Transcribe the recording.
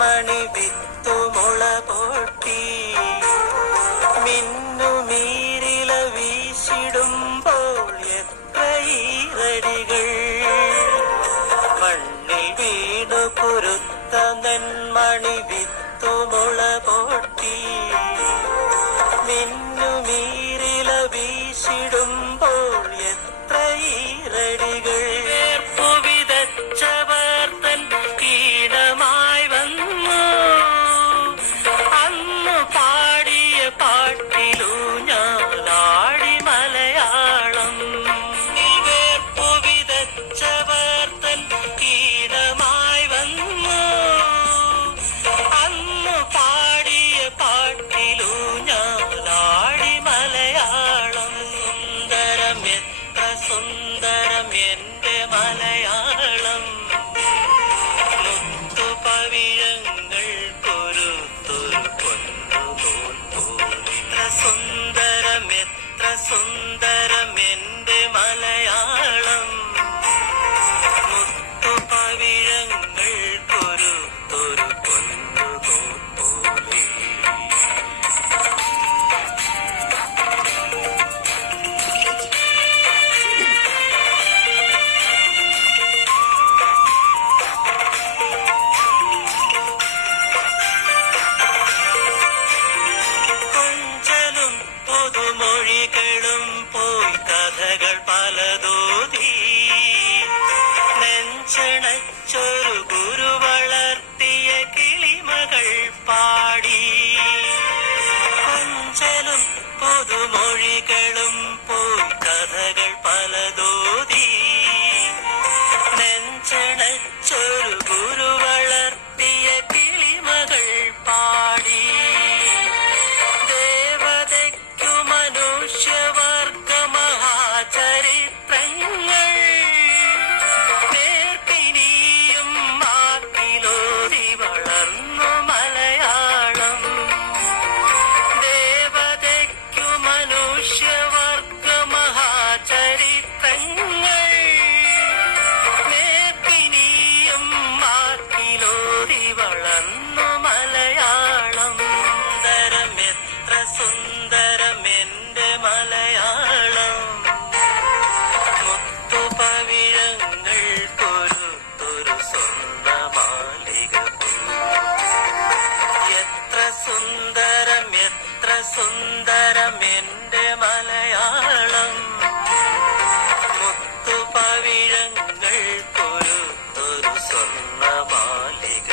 നെന്മണി വിത്തുമുള പൊട്ടി മിന്നുമീരില വീശിടുമ്പോൾ എത്ര ഈരടികൾ മണ്ണിൽ വീണു കുരുത്ത നെന്മണി വിത്തുമുള പൊട്ടി മിന്നുമീരില വീശിടുമ്പോൾ എത്ര ഈരടികൾ സുന്ദരം എന്റെ മലയാളം മുത്തുപവിഴങ്ങൾ കൊരുത്തൊരു പൊന്നുപോൽ പോലെ സുന്ദരം എത്ര സുന്ദരം എന്റെ മലയാളം മുത്തുപവിഴങ്ങൾ കൊരുത്തൊരു പൊന്നുപോൽ പോലെ പുതുമൊഴികളും പോയി കഥകൾ പലതോതി നെഞ്ചണച്ചൊരു ഗുരു വളർത്തിയ കിളിമകൾ പാടി കൊഞ്ചലും പുതുമൊഴികളും പോയി കഥകൾ പലതോതി നെഞ്ചണച്ചൊരു ഗുരു വളർത്തിയ കിളിമകൾ പാടി മനുഷ്യവർഗ മഹാചരിത്രങ്ങൾ നേർപ്പിനിയും മാറ്റിലോതി വളർന്നു മലയാളം ദേവതയ്ക്കു മനുഷ്യവർഗ മഹാചരിത്രങ്ങൾ നേർപ്പിനിയും മാറ്റിലോതി വളർന്നു മലയാളം സുന്ദരം എത്ര സുന്ദരം എന്റെ മലയാളം മുത്തുപവിഴങ്ങൾ കൊരുത്തൊരു സ്വർണ്ണമാലിക എത്ര സുന്ദരം എന്റെ മലയാളം മുത്തുപവിഴങ്ങൾ കൊരുത്തൊരു സ്വർണ്ണമാലിക